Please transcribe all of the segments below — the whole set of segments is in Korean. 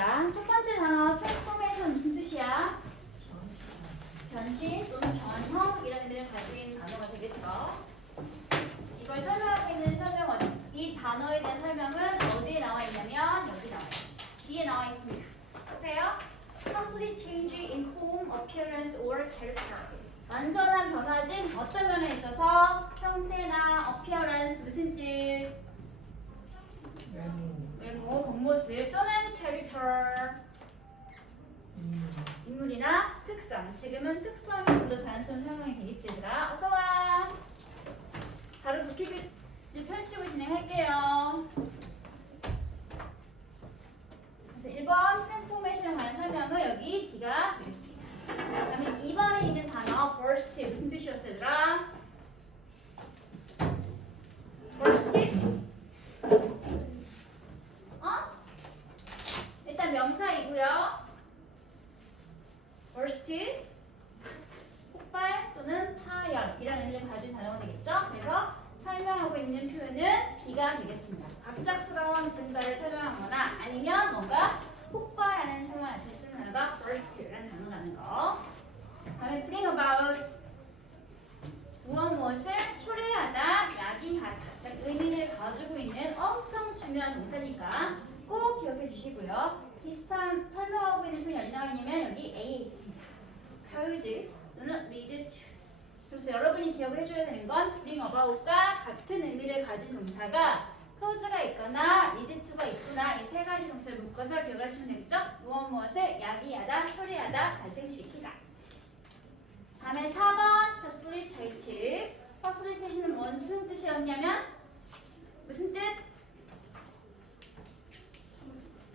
얘들아. 첫 번째 단어 transformation 무슨 뜻이야? 변신 또는 변형이라는 의미를 가지고 있는 단어가 되겠죠. 이걸 설명하고 있는 이 단어에 대한 설명은 어디에 나와 있냐면 여기 나와 있어요. 뒤에 나와 있습니다. 보세요. Complete change in form, appearance or character. 완전한 변화진 어떤 면에 있어서 형태나 appearance 무슨 뜻? 외모, 겉모습 또는 character 인물이나 특성. 지금은 특성이 좀 더 자연스러운 설명이 되겠지 얘들아. 어서와. 바로 보기를 펼치고 진행할게요. 그래서 1번 트랜스포메이션에 관한 설명은 여기 D가 되겠습니다. 그다음에 2번에 있는 단어 burst 무슨 뜻이었어요 얘들아? burst? 일단 명사이고요. burst 폭발 또는 파열이라는 의미를 가진 단어가 되겠죠. 그래서 설명하고 있는 표현은 B가 되겠습니다. 갑작스러운 증가를 설명하거나 아니면 뭔가 폭발하는 상황을 쓰는 단어가 burst라는 단어라는 거. 다음에 bring about 무엇을 초래하다, 야기하다 의미를 가지고 있는 엄청 중요한 동사니까 꼭 기억해 주시고요. 비슷한 설명하고 있는 표현이 어디 나와 있냐면 여기 A에 있습니다. cause 또는 lead to. 그래서 여러분이 기억을 해줘야 되는 건 bring about과 같은 의미를 가진 동사가 cause가 있거나 lead to가 있구나 이 세 가지 동사를 묶어서 기억하시면 되겠죠? 무엇을 야기하다, 처리하다, 발생시키다. 다음에 4번 facilitate. facilitation은 무슨 뜻이었냐면 무슨 뜻?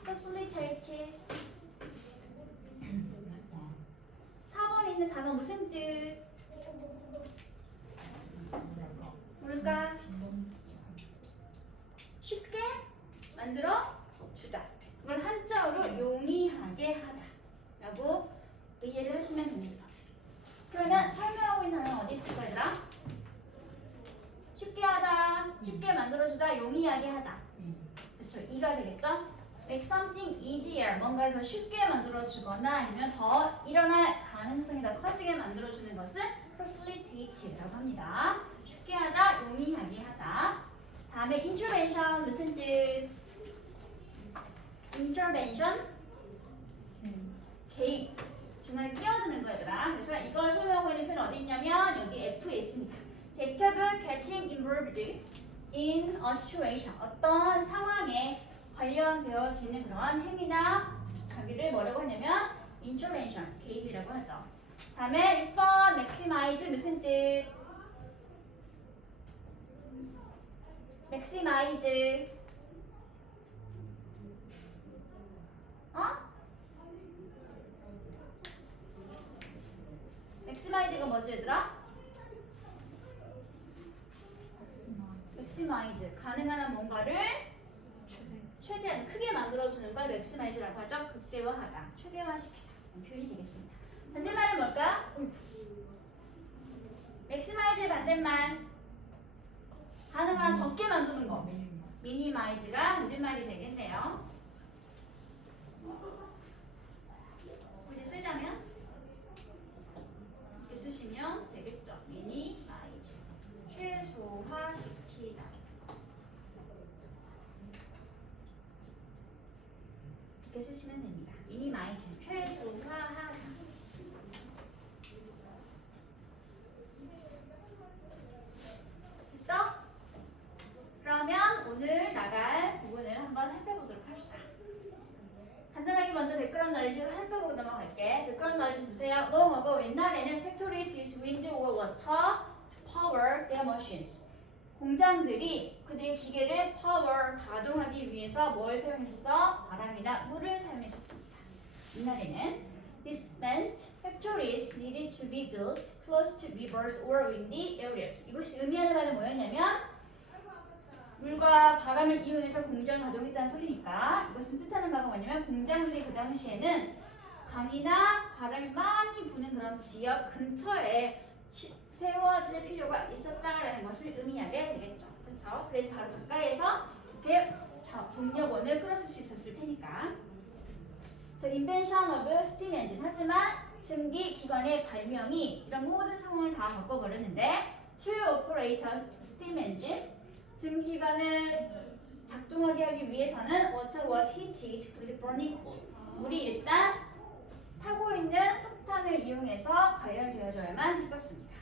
facilitate 4번에 있는 단어 무슨 뜻? 뭘까? 쉽게 만들어 주다. 그걸 한자어로 용이하게 하다 라고 이해를 하시면 됩니다. 그러면 설명하고 있는 단어는 어디 있을까 얘들아? 쉽게 하다, 쉽게 만들어주다, 용이하게 하다. 그렇죠. 2가 되겠죠? Make something easier. 뭔가를 더 쉽게 만들어주거나 아니면 더 일어날 가능성이 더 커지게 만들어주는 것을 facilitate라고 합니다. 쉽게 하다, 용이하게 하다. 다음에 intervention 무슨 뜻? intervention 개입. 중간에 끼어드는 거 얘들아. 그래서 이걸 설명하고 있는 표현 어디 있냐면 여기 F에 있습니다. The act of getting involved in a situation. 어떤 상황에 관련되어지는 그런 행위나 자기를 뭐라고 하냐면 intervention, 개입이라고 하죠. 다음에 6번 maximize 무슨 뜻? maximize maximize가 뭐지 얘들아? maximize 가능한 한 뭔가를 최대한 크게 만들어주는 걸 maximize라고 하죠. 극대화하다, 최대화시키다 표현이 되겠습니다. 반대말은 뭘까? maximize의 반대말 가능한 한 적게 만드는 거 minimize가 반대말이 되겠네요. 굳이 쓰자면 이렇게 쓰시면 되겠죠. minimize 최소화시키다. 이렇게 쓰시면 됩니다. minimize 최소화하다. 됐어? 그러면 오늘 나갈 부분을 한번 살펴보도록 합시다. 간단하게 먼저 백그라운드 너리지를 살펴보고 넘어갈게. 백그라운드 너리지 보세요. 뭐고 옛날에는 factories use wind or water to power their machines. 공장들이 그들의 기계를 power 가동하기 위해서 뭘 사용했었어? 바람이나 물을 사용했었습니다. 옛날에는 this meant factories needed to be built close to rivers or windy areas. 이것이 의미하는 말은 뭐였냐면 물과 바람을 이용해서 공장을 가동했다는 소리니까 이것은 뜻하는 바가 뭐냐면 공장들이 그 당시에는 강이나 바람이 많이 부는 그런 지역 근처에 세워질 필요가 있었다라는 것을 의미하게 되겠죠. 그렇죠? 그래서 바로 가까이에서 이렇게 동력원을 끌어쓸 수 있었을 테니까. The invention of steam engine. 하지만 증기 기관의 발명이 이런 모든 상황을 다 바꿔버렸는데 to operate a steam engine. 증기 기관을 작동하게 하기 위해서는 water was heated with burning coal. 물이 일단 타고 있는 석탄을 이용해서 가열되어져야만 했었습니다.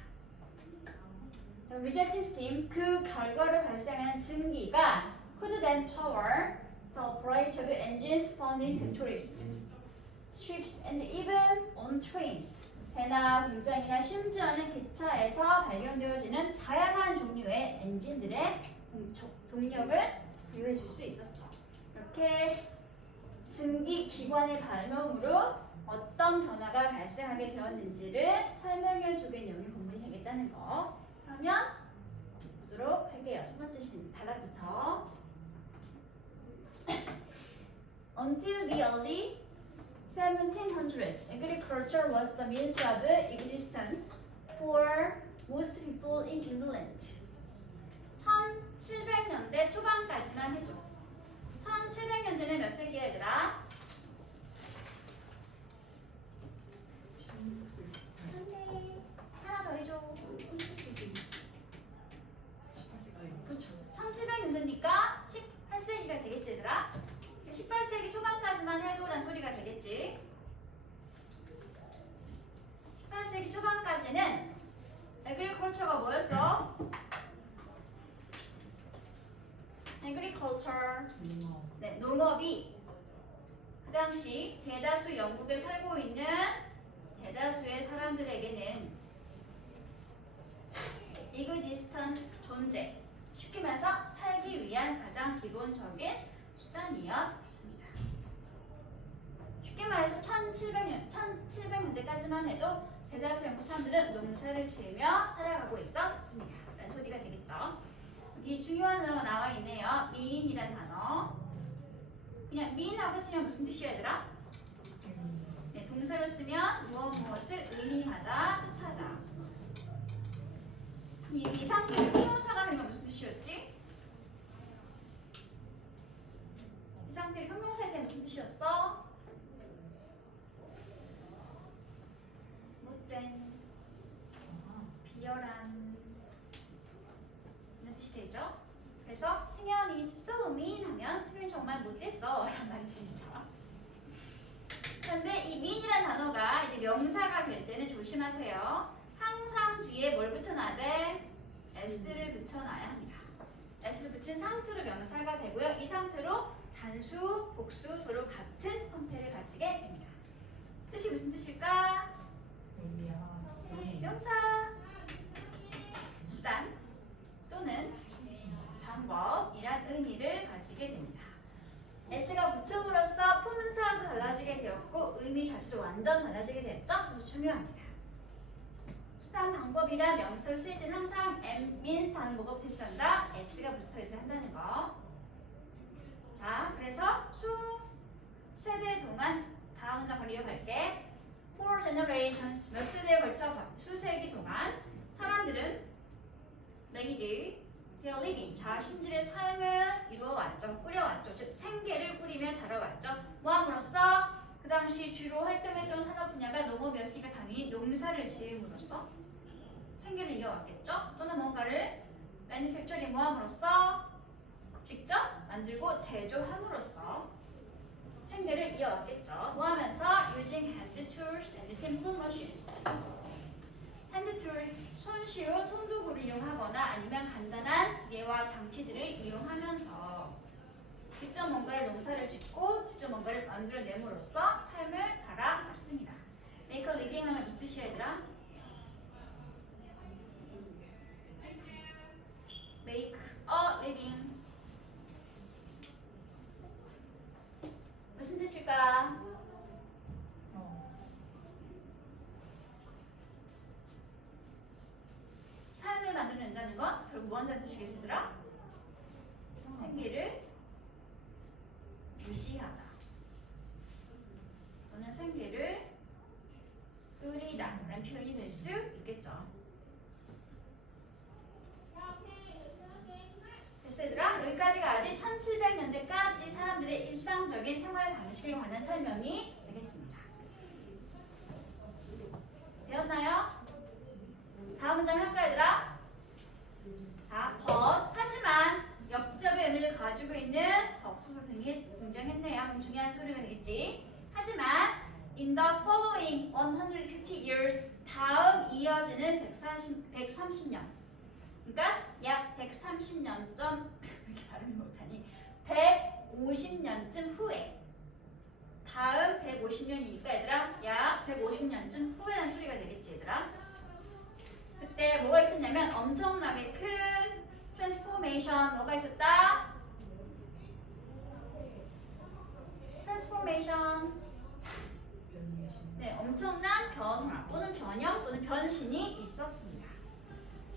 The rejecting steam, 그 결과로 발생하는 증기가 could then power the operate of engines found in factories, ships, and even on trains. 배나 공장이나 심지어는 기차에서 발견되어지는 다양한 종류의 엔진들의 동력을 부여해 줄 수 있었죠. 이렇게 증기 기관의 발명으로 어떤 변화가 발생하게 되었는지를 설명해 주겠는 공부를 하겠다는 거. 그러면 보도록 할게요. 첫 번째 단락부터. Until the early 1700, agriculture was the means of existence for most people in England. 1700년대 초반까지만 해줘. 1700년대는 몇 세기야 얘들아? 하나 더 해줘. 그렇죠. 1700년대니까 18세기가 되겠지 얘들아? 18세기 초반까지만 해도란 소리가 되겠지. 18세기 초반까지는 agriculture가 뭐였어? agriculture. 네, 농업이 그 당시 대다수 영국에 살고 있는 대다수의 사람들에게는 existence, 존재, 쉽게 말해서 살기 위한 가장 기본적인 수단이었습니다. 쉽게 말해서 1700년대까지만 해도 대다수 영국 사람들은 농사를 지으며 살아가고 있었습니다. 라는 소리가 되겠죠. 여기 중요한 단어가 나와 있네요. mean이란 단어. 그냥 mean하고 쓰면 무슨 뜻이야 얘들아? 네, 동사를 쓰면 무엇을 의미하다, 뜻하다. 이 상태로 형용사가 되면 무슨 뜻이었지? 이 상태로 형용사일 때 무슨 뜻이었어? 못된, 비열한 이런 뜻이 되죠? 그래서 승현이 so mean 하면 승현이 정말 못됐어 라는 말이 됩니다. 그런데 이 mean이라는 단어가 이제 명사가 될 때는 조심하세요. 항상 뒤에 뭘 붙여놔야 돼? s를 붙여놔야 합니다. s를 붙인 상태로 명사가 되고요. 이 상태로 단수, 복수 서로 같은 형태를 가지게 됩니다. 뜻이 무슨 뜻일까? 명사, 수단 또는 방법이란 의미를 가지게 됩니다. s가 붙음으로써 품사도 달라지게 되었고 의미 자체도 완전 달라지게 됐죠? 그래서 중요합니다. 수단, 방법이란 명사를 쓰일 때는 항상 means 다음 뭐가 붙어 있어야 한다? s가 붙어 있어야 한다는 거. 자, 그래서 수 세대 동안 다음 문장 바로 이어갈게. For generations, 몇 세대에 걸쳐서 수세기 동안 사람들은 made their living, 자신들의 삶을 이루어왔죠. 꾸려왔죠. 즉 생계를 꾸리며 살아왔죠. 뭐함으로써 그 당시 주로 활동했던 산업 분야가 농업이었으니까 당연히 농사를 지음으로써 생계를 이어왔겠죠. 또는 뭔가를 manufacturing 뭐함으로써 직접 만들고 제조함으로써 생계를 이어왔겠죠. 뭐하면서 using hand tools and simple machines. 핸드 툴, 손쉬운 손도구를 이용하거나 아니면 간단한 기계와 장치들을 이용하면서 직접 뭔가를 농사를 짓고 직접 뭔가를 만들어냄으로써 삶을 살아갔습니다. Make a living 하면 이 뜻이야 얘들아. Make a living. 무슨 뜻일까? 삶을 만들어낸다는 건 결국 뭐 한다는 뜻이겠습니까? 생계를 유지하다 또는 생계를 꾸리다 라는 표현이 될 수 있겠죠. 됐어 얘들아? 여기까지가 아직 1700년대까지 사람들의 일상적인 생활 방식에 관한 설명이 되겠습니다. In the following 150 years, 다음 이어지는 130년. 그러니까 약 130년 전, 이렇게 발음을 못하니 150년쯤 후에 다음 150년이니까 얘들아 약 150년쯤 후에라는 소리가 되겠지 얘들아. 그때 뭐가 있었냐면 엄청나게 큰 트랜스포메이션 뭐가 있었다? 트랜스포메이션 네, 엄청난 변화 또는 변형 또는 변신이 있었습니다.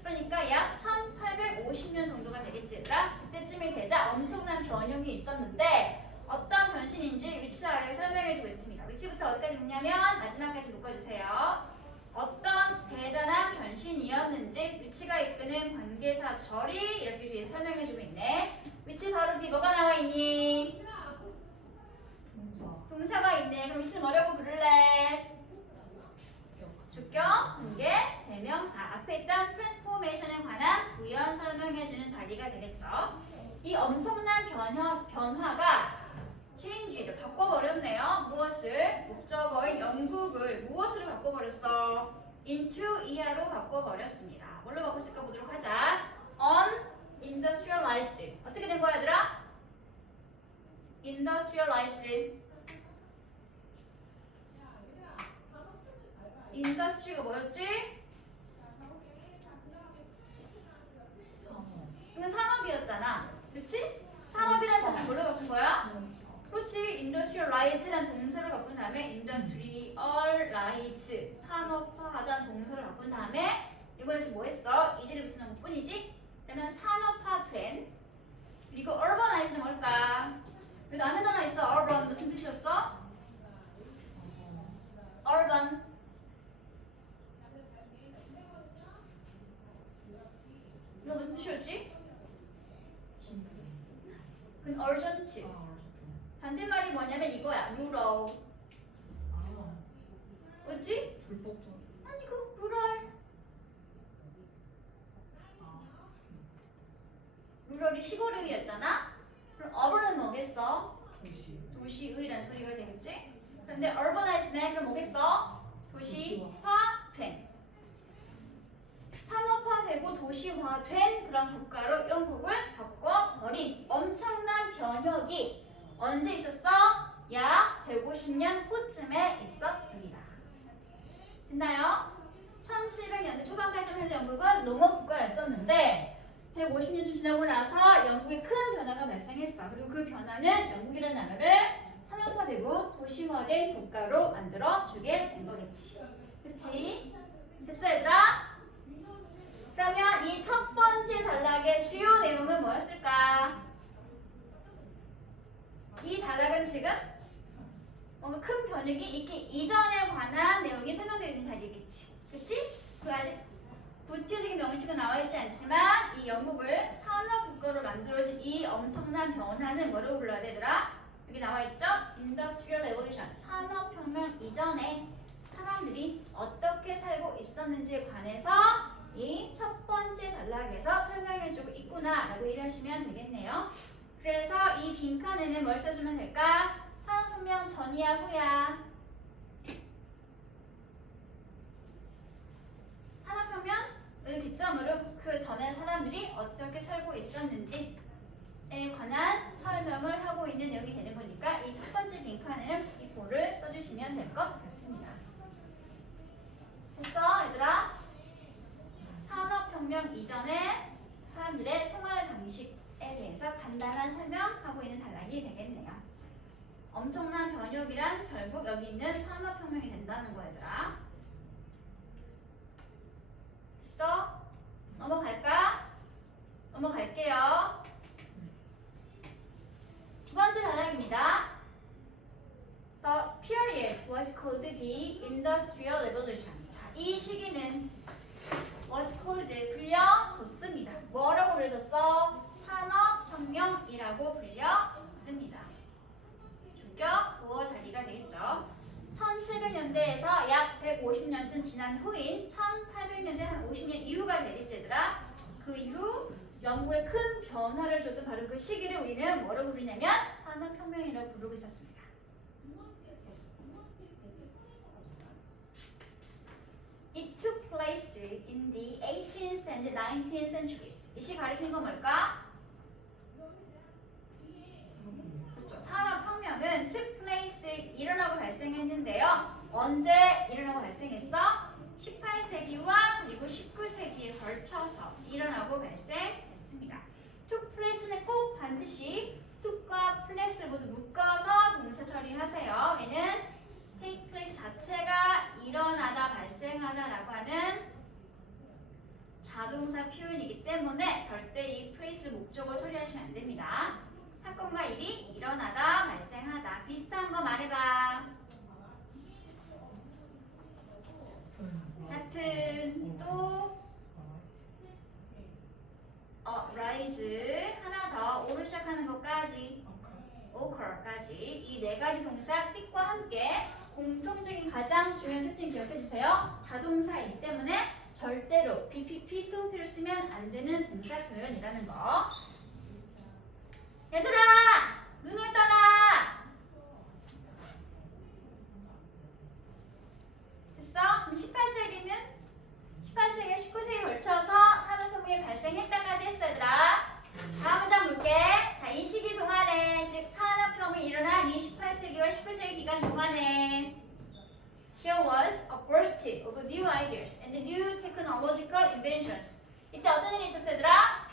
그러니까 약 1850년 정도가 되겠지 얘들아. 그때쯤이 되자 엄청난 변형이 있었는데 어떤 변신인지 위치 아래에 설명해주고 있습니다. 위치부터 어디까지 묶냐면 마지막까지 묶어주세요. 어떤 대단한 변신이었는지 위치가 이끄는 관계사 절이 이렇게 뒤에 설명해주고 있네. 위치 바로 뒤 뭐가 나와 있니? 동사가 있네. 그럼 위치를 뭐라고 부를래? 주격, 관계, 대명사. 앞에 있던 트랜스포메이션에 관한 부연 설명해주는 자리가 되겠죠. 이 엄청난 변화가 change를 바꿔버렸네요. 무엇을? 목적어인 영국을 무엇으로 바꿔버렸어? into 이하로 바꿔버렸습니다. 뭘로 바꿨을까 보도록 하자. unindustrialized. 어떻게 된 거야 얘들아? industrialized. 인더스트리가 뭐였지? 이건 산업이었잖아. 그치? 산업이라는 단어 뭘로 바꾼 거야? 그렇지. industrialize라는 동사를 바꾼 다음에 industrialize 산업화하다는 동사를 바꾼 다음에 이거에서 뭐 했어? 이들을 붙이는 것 뿐이지? 그러면 산업화된. 그리고 urbanize는 뭘까? 여기 안에 단어 있어. urban 무슨 뜻이었어? urban 이거 무슨 뜻이었지? 그건 urgent. 반대말이 뭐냐면 이거야. rural. 뭐지? 아니 그 rural. rural이 시골의였잖아. 그럼 urban은 뭐겠어? 도시의라는 소리가 되겠지? 근데 urbanize는 그럼 뭐겠어? 도시화된. 산업화되고 도시화된 그런 국가로 영국을 바꿔버린 엄청난 변혁이 언제 있었어? 약 150년 후쯤에 있었습니다. 됐나요? 1700년대 초반까지 현재 영국은 농업 국가였었는데 150년쯤 지나고 나서 영국에 큰 변화가 발생했어. 그리고 그 변화는 영국이라는 나라를 산업화되고 도시화된 국가로 만들어주게 된 거겠지. 그치? 됐어 얘들아? 그러면 이 첫 번째 단락의 주요 내용은 뭐였을까? 이 단락은 지금 뭔가 큰 변혁이 있기 이전에 관한 내용이 설명되어 있는 단락이겠지. 그치? 그 아직 구체적인 명칭은 나와 있지 않지만 이 영국을 산업국가로 만들어진 이 엄청난 변화는 뭐라고 불러야 되더라? 여기 나와 있죠? Industrial Revolution. 산업혁명 이전에 사람들이 어떻게 살고 있었는지에 관해서 이 첫 번째 단락에서 설명해주고 있구나 라고 이해하시면 되겠네요. 그래서 이 빈칸에는 뭘 써주면 될까? 산업혁명 전이야 후야? 산업혁명을 기점으로 그 전에 사람들이 어떻게 살고 있었는지에 관한 설명을 하고 있는 내용이 되는 거니까 이 첫 번째 빈칸에는 이 for를 써주시면 될 것 같습니다. 됐어 얘들아? 산업혁명 이전에 사람들의 생활 방식에 대해서 간단한 설명하고 있는 단락이 되겠네요. 엄청난 변혁이란 결국 여기 있는 산업혁명이 된다는 거 얘들아. 됐어? 넘어갈까? 넘어갈게요. 두 번째 단락입니다. The period was called the Industrial Revolution. 자, 이 시기는 was called 불려졌습니다. 뭐라고 불려졌어? 산업혁명이라고 불려졌습니다. 주격 보어 자리가 되겠죠. 1700년대에서 약 150년쯤 지난 후인 1800년대 한 50년 이후가 되겠지 얘들아. 그 이후 영국에 큰 변화를 줬던 바로 그 시기를 우리는 뭐라고 부르냐면 산업혁명이라고 부르고 있었습니다. the 18th and 19th centuries. 이 시 가리키는 건 뭘까? 그렇죠. 산업혁명은 took place 일어나고 발생했는데요. 언제 일어나고 발생했어? 18세기와 그리고 19세기에 걸쳐서 일어나고 발생했습니다. took place는 꼭 반드시 took과 place를 모두 묶어서 동사 처리하세요. 얘는 take place 자체가 일어나다 발생하다라고 하는 자동사 표현이기 때문에 절대 이 place를 목적으로 처리하시면 안 됩니다. 사건과 일이 일어나다 발생하다. 비슷한 거 말해봐. 하여튼 또 rise 하나 더 오로 시작하는 것까지 occur까지 이 네 가지 동사 틱과 함께 공통적인 가장 중요한 특징 기억해 주세요. 자동사이기 때문에 절대로 BPP 수동태를 쓰면 안 되는 동사 표현이라는 거. 얘들아! 눈을 떠라! 됐어? 그럼 18세기에 19세기에 걸쳐서 산업혁명이 발생했다까지 했어, 얘들아. 다음 문장 볼게. 자, 이 시기 동안에, 즉 산업혁명이 일어난 이 18세기와 19세기 기간 동안에 there was a burst of new ideas and new technological inventions. 이때 어떤 일이 있었어, 얘들아?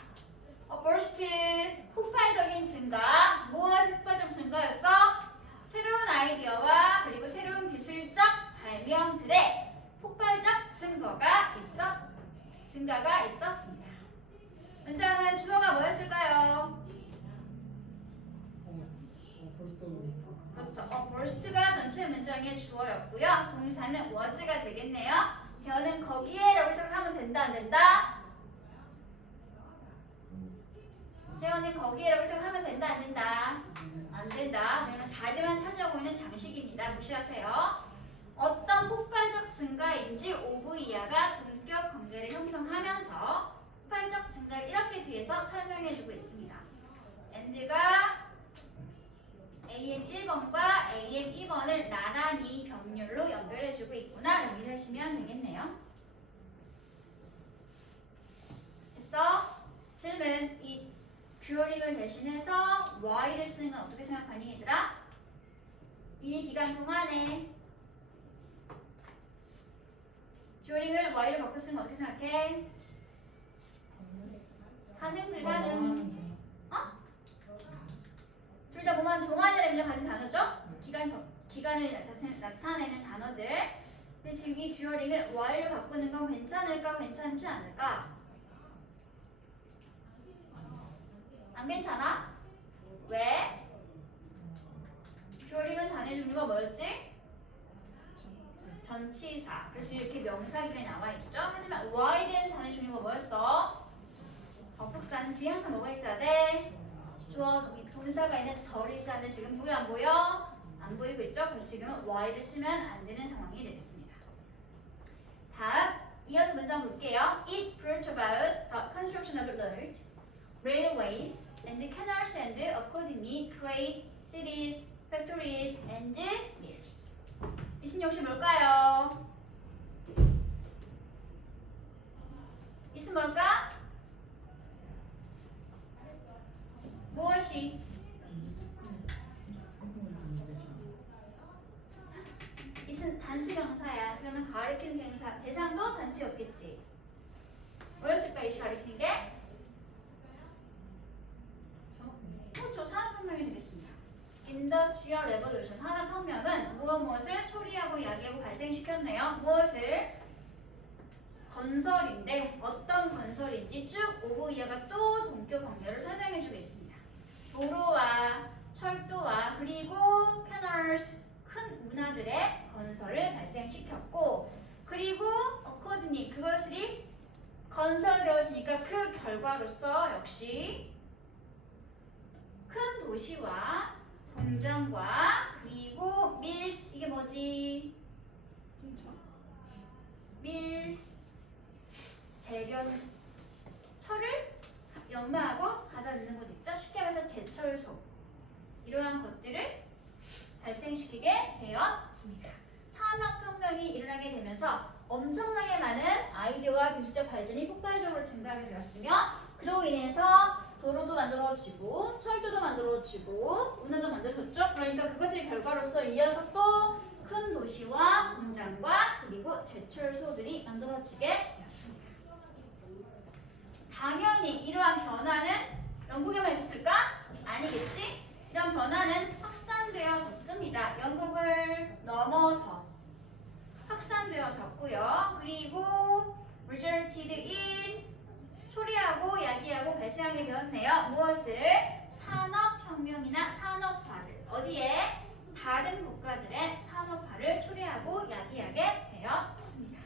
A burst, 폭발적인 증가. 무엇의 폭발적 증가였어? 새로운 아이디어와 그리고 새로운 기술적 발명들의 폭발적 증가가 있었습니다. 문장은 주어가 뭐였을까요? 그렇죠. burst가 전체 문장의 주어였고요. 동사는 was가 되겠네요. 대어는 거기에라고 생각하면 된다, 안 된다? 대어는 거기에라고 생각하면 된다, 안 된다? 안 된다. 왜냐면 자리만 차지하고 있는 장식입니다. 무시하세요. 어떤 폭발적 증가인지 오브 이하가 동격 관계를 형성하면서 폭발적 증가를 이렇게 뒤에서 설명해주고 있습니다. and가 AM 1번과 AM 2번을 나란히 병렬로 연결해주고 있구나 라고 이해하시면 되겠네요. 됐어? 질문. 이 듀어링을 대신해서 why를 쓰는 건 어떻게 생각하니 얘들아? 이 기간 동안에 듀어링을 why를 바꿔 쓰는 건 어떻게 생각해? 가능, 불가능? 둘 다 뭐만 동안이라는 의미를 가진 단어죠? 기간을 나타내는 단어들. 근데 지금 이 듀어링을 why를 바꾸는 건 괜찮을까, 괜찮지 않을까? 안 괜찮아? 왜? 듀어링은 단어의 종류가 뭐였지? 전치사. 그래서 이렇게 명사기에 나와 있죠. 하지만 why는 단어의 종류가 뭐였어? 접속사는 뒤에 항상 뭐가 있어야 돼? 주어 동사가 있는 절이사는 지금 보여, 안 보여? 안 보이고 있죠? 그래서 지금은 why를 쓰면 안 되는 상황이 되겠습니다. 다음 이어서 문장 볼게요. It brought about the construction of roads, railways, and canals and accordingly create cities, factories, and mills. 이신 역시 뭘까요? 이신 뭘까? 무엇이? 이는 단수명사야. 그러면 가리키는 대상도 단수였겠지. 뭐였을까? 이시 가리키는 게? 그렇죠. 산업혁명이 되겠습니다. 인더스트리얼 레볼루션. 산업혁명은 무엇을 초래하고 야기하고 발생시켰네요. 무엇을? 건설인데 어떤 건설인지 쭉 오브 이하가 또 동격 관계를 설명해주고 있습니다. 도로와 철도와 그리고 캐널스 큰 운하들의 건설을 발생시켰고, 그리고 accordingly 그것이 건설되었으니까 그 결과로서 역시 큰 도시와 공장과 그리고 밀스, 이게 뭐지? 밀스 철을 연마하고 가다 넣는 곳 있죠? 쉽게 말해서 제철소. 이러한 것들을 발생시키게 되었습니다. 산업혁명이 일어나게 되면서 엄청나게 많은 아이디어와 기술적 발전이 폭발적으로 증가하게 되었으며 그로 인해서 도로도 만들어지고 철도도 만들어지고 운河도 만들어졌죠. 그러니까 그것들의 결과로서 이어서 또 큰 도시와 공장과 그리고 제철소들이 만들어지게 되었습니다. 당연히 이러한 변화는 영국에만 있었을까? 아니겠지? 이런 변화는 확산되어졌습니다. 영국을 넘어서 확산되어졌고요. 그리고 resulted in 초래하고 야기하고 발생하게 되었네요. 무엇을? 산업혁명이나 산업화를. 어디에? 다른 국가들의 산업화를 초래하고 야기하게 되었습니다.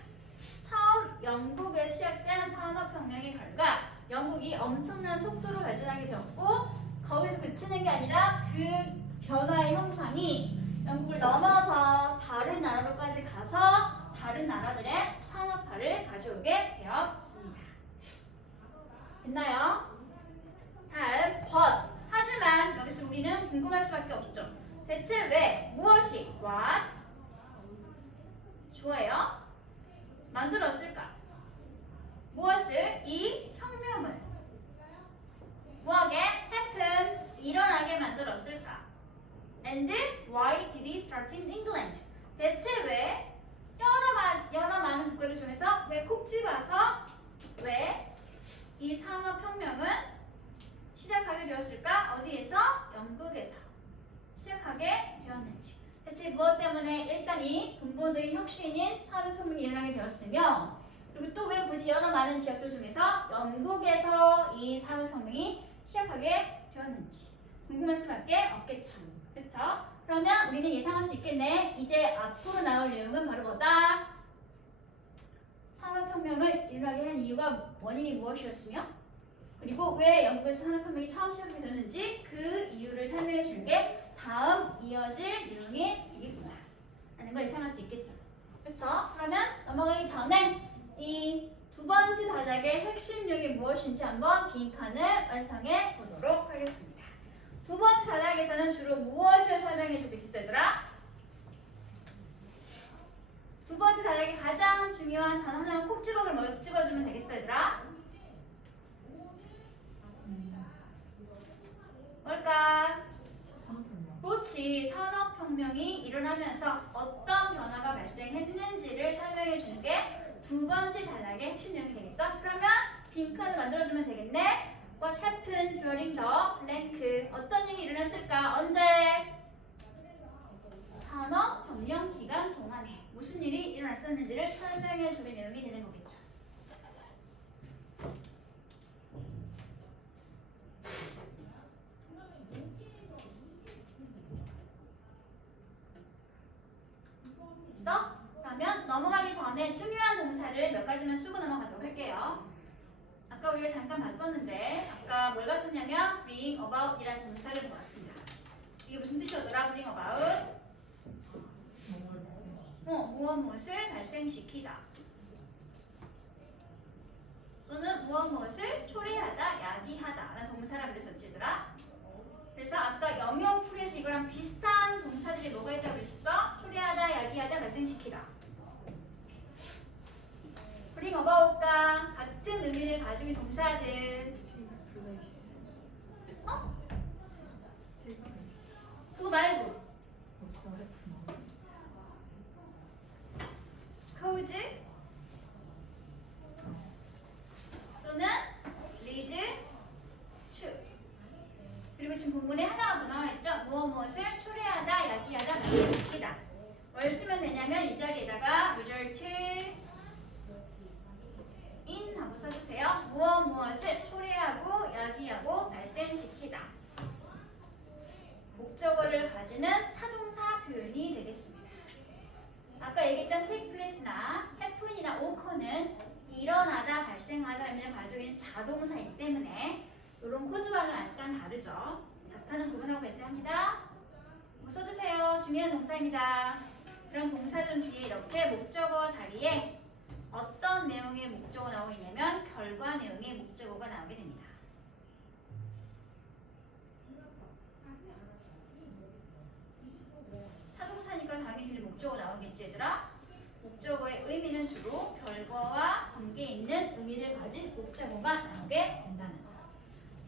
처음 영국에 시작된 산업혁명의 결과 영국이 엄청난 속도로 발전하게 되었고 거기서 그치는 게 아니라 그 변화의 형상이 영국을 넘어서 다른 나라로까지 가서 다른 나라들의 산업화를 가져오게 되었습니다. 됐나요? 다음 but 하지만 여기서 우리는 궁금할 수밖에 없죠. 대체 왜 무엇이 what 좋아요 만들었을까? 무엇을? 이 혁명을 뭐하게? happen 일어나게 만들었을까? And why did it start in England? 대체 왜 여러 많은 국가들 중에서 왜 콕 집어서 왜 이 산업혁명은 시작하게 되었을까? 어디에서? 영국에서 시작하게 되었는지. 대체 무엇 때문에 일단 이 근본적인 혁신인 산업혁명이 일어나게 되었으며 그리고 또 왜 굳이 여러 많은 지역들 중에서 영국에서 이 산업혁명이 시작하게 되었는지 궁금할 수밖에 없겠죠. 그렇죠? 그러면 우리는 예상할 수 있겠네. 이제 앞으로 나올 내용은 바로 뭐다? 산업혁명을 일어나게 한 이유가 원인이 무엇이었으며 그리고 왜 영국에서 산업혁명이 처음 시작이 되었는지 그 이유를 설명해 주는 게 다음 이어질 내용이 되겠구나 라는 걸 예상할 수 있겠죠. 그렇죠? 그러면 넘어가기 전에 이 두 번째 단락의 핵심 내용이 무엇인지 한번 빈칸을 완성해 보도록 하겠습니다. 두 번째 단락에서는 주로 무엇을 설명해 주고 있었어요, 얘들아? 두 번째 단락의 가장 중요한 단어 하나만 콕 집어주면 되겠어요, 얘들아? 뭘까? 그렇지. 산업혁명이 일어나면서 어떤 변화가 발생했는지를 설명해 주는 게 두 번째 단락의 핵심 내용이 되겠죠? 그러면 빈칸을 만들어주면 되겠네. What happened during the blank? 어떤 일이 일어났을까? 언제? 산업혁명 기간 동안에 무슨 일이 일어났었는지를 설명해 주는 내용이 되는 거겠죠. 있어? 그러면 넘어가기 전에 중요한 동사를 몇 가지만 쓰고 넘어가도록 할게요. 아까 우리가 잠깐 봤었는데 아까 뭘 봤었냐면 bring about 이라는 동사를 보았습니다. 이게 무슨 뜻이었더라? bring about 무엇을 발생시키다 또는 무엇을 초래하다, 야기하다 라는 동사라고 그랬었지 얘들아? 그래서 아까 영역풀이에서 이거랑 비슷한 동사들이 뭐가 있다고 그랬었어? 초래하다, 야기하다, 발생시키다. bring about과 같은 의미를 가지고 있는 동사들. 어? 그거 말고 cause 또는 lead to. 그리고 지금 본문에 하나가 더 나와있죠. 무엇을 초래하다, 야기하다, 발생시키다. 뭘 쓰면 되냐면 이 자리에다가 result in 하고 써주세요. 무엇을 초래하고 야기하고 발생시키다. 목적어를 가지는 타동사 표현이 되겠습니다. 아까 얘기했던 take place나 happen이나 occur는 일어나다, 발생하다 의미를 가지고 있는 자동사이기 때문에 이런 코즈와는 약간 다르죠. 자타는 구분하고 있어야 합니다. 뭐 써주세요. 중요한 동사입니다. 그런 동사들 뒤에 이렇게 목적어 자리에 어떤 내용의 목적어가 나오고 있냐면 결과 내용의 목적어가 나오게 됩니다. 타동사니까 당연히 목적어 나오겠지 얘들아? 목적어의 의미는 주로 결과와 관계 있는 의미를 가진 목적어가 나오게 된다는 거.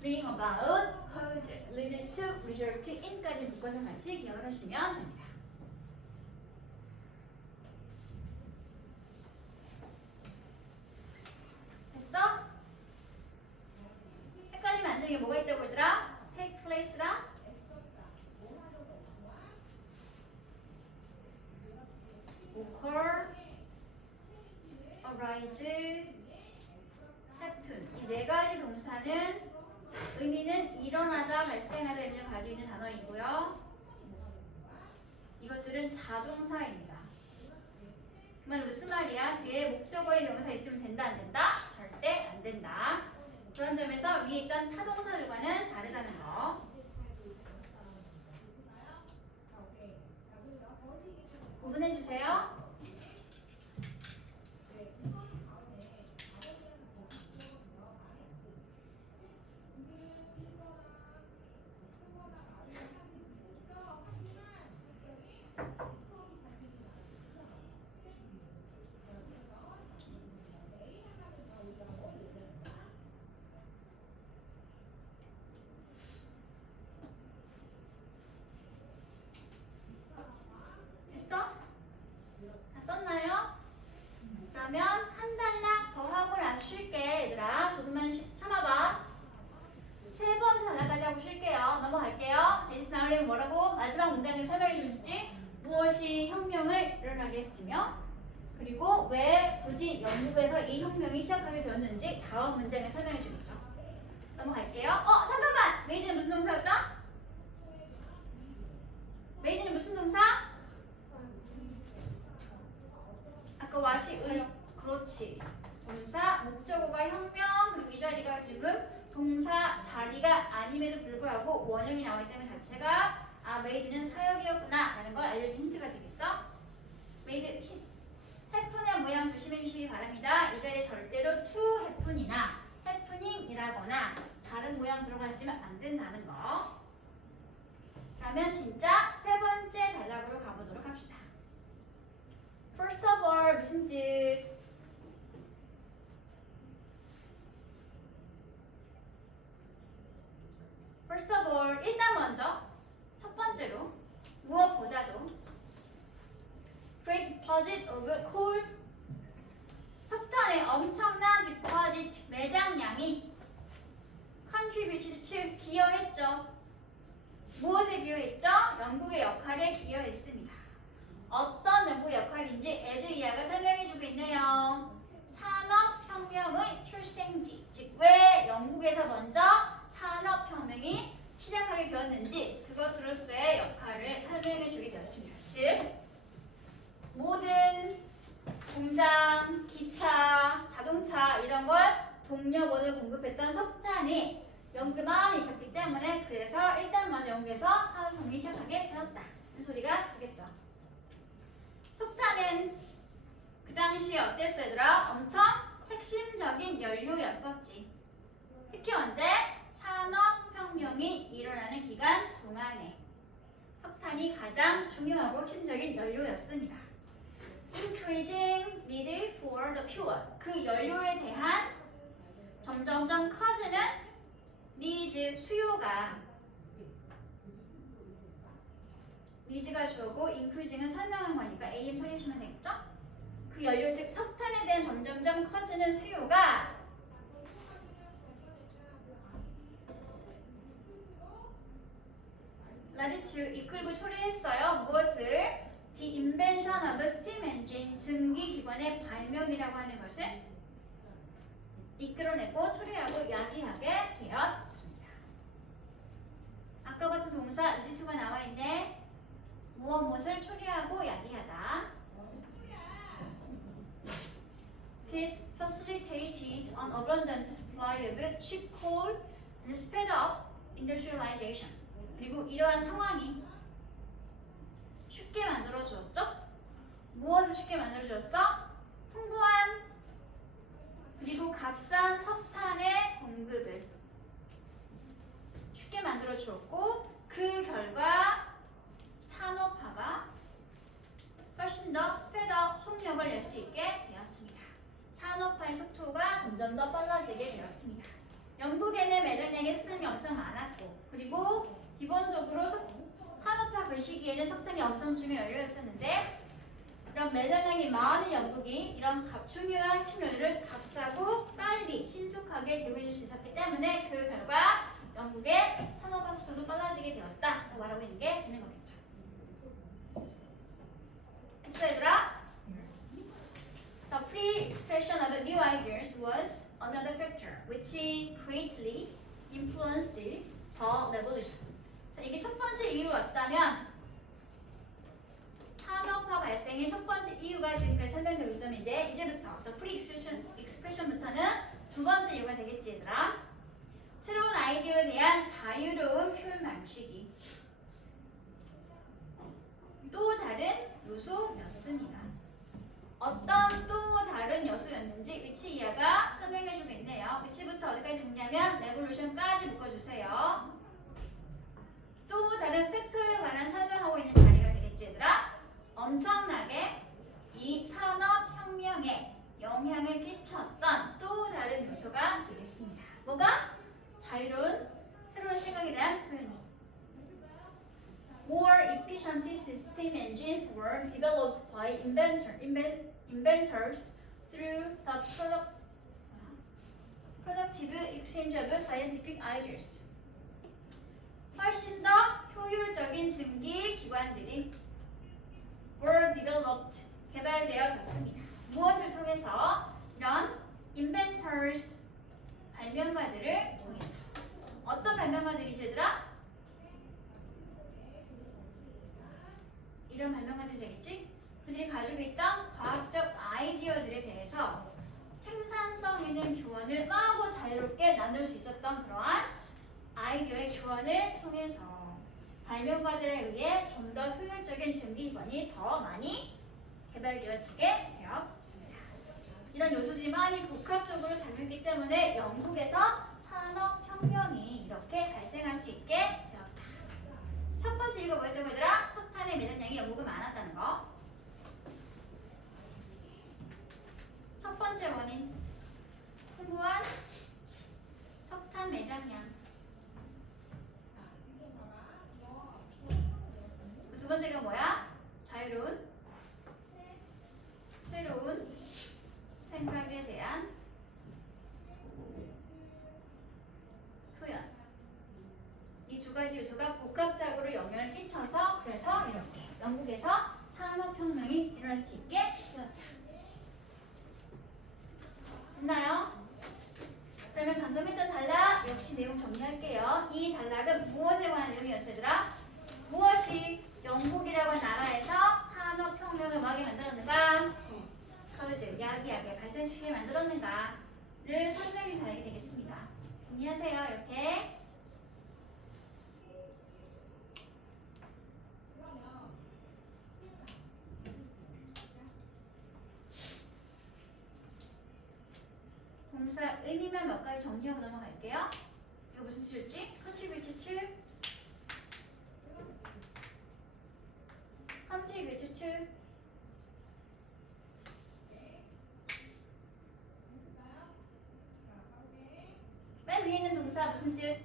bring about, cause, lead to, result in까지 묶어서 같이 기억을 하시면 됩니다. 됐어? 헷갈리면 안 되는 게 뭐가 있다고 얘들아? take place랑 occur, arise, happen. 이 네 가지 동사는 의미는 일어나다, 발생하다 의미를 가지고 있는 단어이고요. 이것들은 자동사입니다. 그 말 무슨 말이야? 뒤에 목적어의 명사 있으면 된다, 안 된다? 절대 안 된다. 그런 점에서 위에 있던 타동사들과는 다르다는 거. 구분해주세요. 됐어? 다 썼나요? 그러면 한 단락 더 하고 나서 쉴게 얘들아. 조금만 참아봐. 세 번째 단락까지 하고 쉴게요. 넘어갈게요. 제20 나오려면 뭐라고? 마지막 문장에 설명해 주시지. 무엇이 혁명을 일어나게 했으며 그리고 왜 굳이 영국에서 이 혁명이 시작하게 되었는지 다음 문장에 설명해 주겠죠. 넘어갈게요. 잠깐만! 메이드는 무슨 동사였다? 메이드는 무슨 동사? 아까 와시 그렇지. 동사 목적어가 혁명 그리고 이 자리가 지금 동사 자리가 아님에도 불구하고 원형이 나와 있다는 자체가 메이드는 사역이었구나 라는 걸 알려준 힌트가 되겠죠? 메이드 해프의 모양 조심해 주시기 바랍니다. 이 자리에 절대로 to happen이나 happening이라거나 다른 모양 들어가 있으면 안 된다는 거. 그러면 진짜 세 번째 단락으로 가보도록 합시다. First of all 무슨 뜻? First of all 일단 먼저 첫 번째로 무엇보다도 great deposit of coal 석탄의 엄청난 deposit 매장량이 contributed to 기여했죠. 무엇에 기여했죠? 영국의 역할에 기여했습니다. 어떤 영국의 역할인지 as 이하가 설명해주고 있네요. 산업혁명의 출생지, 즉 왜 영국에서 먼저 산업혁명이 시작하게 되었는지 그것으로서의 역할을 설명해주게 되었습니다. 즉 모든 공장, 기차, 자동차 이런 걸 동력원을 공급했던 석탄이 영국에 많이 있었기 때문에 그래서 일단 먼저 영국에서 산업혁명이 시작하게 되었다. 이 소리가 되겠죠. 석탄은 그 당시에 어땠어 얘들아? 엄청 핵심적인 연료였었지. 특히 언제? 산업혁명이 일어나는 기간 동안에 석탄이 가장 중요하고 핵심적인 연료였습니다. Increasing need for the fuel. 그 연료에 대한 점점점 커지는 need, 수요가 needs가 주어고 increasing은 설명한 거니까 AM 처리하시면 되겠죠? 그 연료 즉 석탄에 대한 점점점 커지는 수요가 led to 이끌고 초래했어요. 무엇을? The invention of steam engine 증기 기관의 발명이라고 하는 것을 이끌어내고 초래하고 야기하게 되었습니다. 아까 봤던 동사 lead to가 나와 있네. 무엇을 초래하고 야기하다. This facilitated an abundant supply of cheap coal and sped up industrialization. 그리고 이러한 상황이 쉽게 만들어 주었죠? 무엇을 쉽게 만들어 주었어? 풍부한 그리고 값싼 석탄의 공급을 쉽게 만들어 주었고 그 결과 산업화가 훨씬 더 스피드업 속력 합충력을 낼 수 있게 되었습니다. 산업화의 속도가 점점 더 빨라지게 되었습니다. 영국에는 매장량의 석탄이 엄청 많았고, 그리고 기본적으로 산업화 그 시기에는 석탄이 엄청 중요한 연료였었는데, 이런 매장량이 많은 영국이 이런 중요한 핵심료를 값싸고 빨리 신속하게 제공해줄 수 있었기 때문에 그 결과 영국의 산업화 속도도 빨라지게 되었다라고 말하고 있는 게 되는 거겠죠. 됐어 얘들아? The pre-expression of new ideas was another factor which greatly influenced the revolution. 자, 이게 첫 번째 이유였다면 산업화 발생의 첫 번째 이유가 지금까지 설명되고 있다면 이제부터 the pre-expression부터는 두 번째 이유가 되겠지 얘들아. 새로운 아이디어에 대한 자유로운 표현 방식이 또 다른 요소였습니다. 어떤 또 다른 요소였는지 위치 이하가 설명해주고 있네요. 위치부터 어디까지 묶냐면 레볼루션까지 묶어주세요. 또 다른 팩터에 관한 설명하고 있는 자리가 되겠지 얘들아. 엄청나게 이 산업혁명에 영향을 끼쳤던 또 다른 요소가 되겠습니다. 뭐가? 자유로운 새로운 생각에 대한 표현이. More efficient system engines were developed by inventors through the productive exchange of scientific ideas. 훨씬 더 효율적인 증기 기관들이 were developed, 개발되어졌습니다. 무엇을 통해서? 이런 inventors, 발명가들을 통해서. 어떤 발명가들이지 얘들아? 이런 발명가들이 되겠지? 그들이 가지고 있던 과학적 아이디어들에 대해서 생산성 있는 교환을 빠르고 자유롭게 나눌 수 있었던 그러한 아이디어의 교환을 통해서 발명가들에 의해 좀 더 효율적인 증기기관이 더 많이 개발되어지게 되었습니다. 이런 요소들이 많이 복합적으로 작용했기 때문에 영국에서 산업혁명이 이렇게 발생할 수 있게 되었다. 첫 번째 이유가 뭐였다고 얘들아? 석탄의 매장량이 영국은 많았다는 거. 첫 번째 원인, 풍부한 석탄 매장량. 두 번째가 뭐야? 자유로운 새로운 생각에 대한 표현. 이 두 가지 요소가 복합적으로 영향을 끼쳐서 그래서 이렇게 영국에서 산업혁명이 일어날 수 있게 되었다. 됐나요? 그러면 방금 했던 단락 역시 내용 정리할게요. 이 단락은 무엇에 관한 내용이었어요 얘들아? 무엇이 영국이라고 하는 나라에서 산업혁명을 뭐하게 만들었는가? 커즈, 야기하게 발생시키게 만들었는가를 설명이 다르게 되겠습니다. 정리하세요. 이렇게. 동사 의미만 몇 가지 정리하고 넘어갈게요. 이거 무슨 뜻이었지? contribute to 맨 위에 있는 동사 무슨 뜻?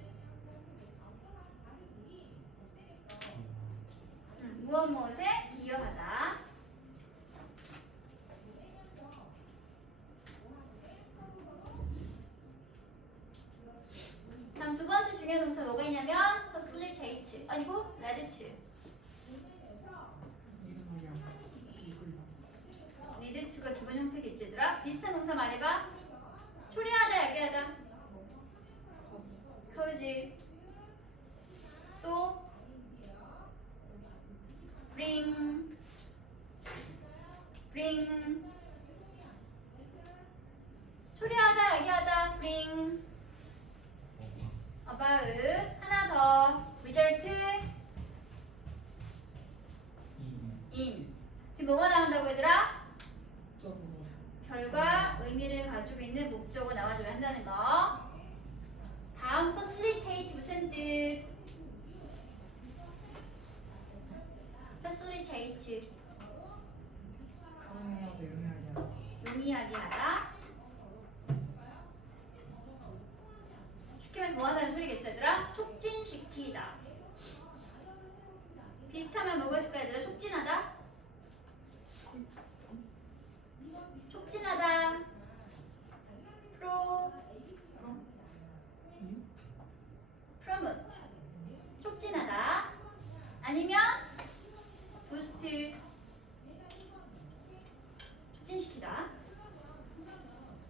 무엇 무엇에 기여하다. 다음 두 번째 중요한 동사 뭐가 있냐면 facilitate 아니고 lead to. lead to가 기본 형태겠지 얘들아. 비슷한 동사 말해봐. 초래하다, 야기하다. cause. 또 bring. 초래하다, 야기하다. bring. about. 하나 더. result. in. 지금 뭐가 나온다고 얘들아? 결과, 의미를 가지고 있는 목적어 나와줘야 한다는 거. 다음 facilitate 무슨 뜻? facilitate. 촉진하기 하다. 쉽게 말해서 뭐 하다는 소리겠어 얘들아? 촉진시키다. 비슷하면 뭐가 있을까 얘들아? 촉진하다. 촉진하다. promote. 촉진하다. 아니면 boost. 촉진시키다.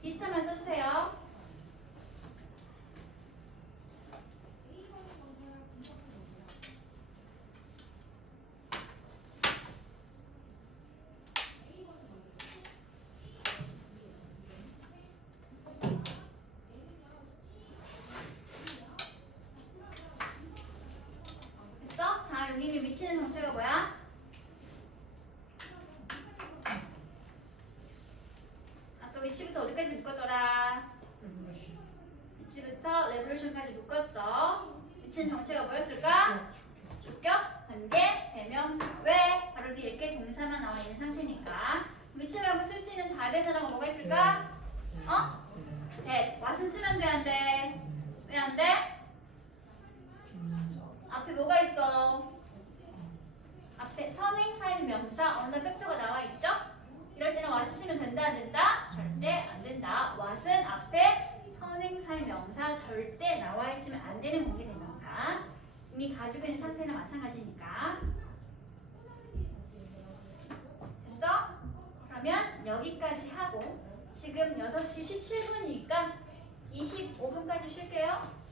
비슷하면 써주세요. 됐어? 다음 여기는 위치는 정체가 뭐야? 아까 위치부터 어디까지 묶었더라? 위치부터 레볼루션까지 묶었죠? 위치는 정체가 뭐였을까? 주격, 관계, 대명사. 왜? 바로 뒤에 이렇게 동사만 나와 있는 상태니까. 위치 말고 쓸 수 있는 다른 단어가 뭐가 있을까? 어? that. what은 쓰면 돼, 안 돼? 왜 안 돼? 앞에 뭐가 있어? 앞에 선행사인 명사, 언어 팩터가 나와 있죠? 이럴 때는 what을 쓰면 된다, 안 된다? 절대 안 된다. what은 앞에 선행사인 명사 절대 나와 있으면 안 되는 공개대명사. 이미 가지고 있는 상태는 마찬가지니까. 됐어? 그러면 여기까지 하고 지금 6시 17분이니까 25분까지 쉴게요.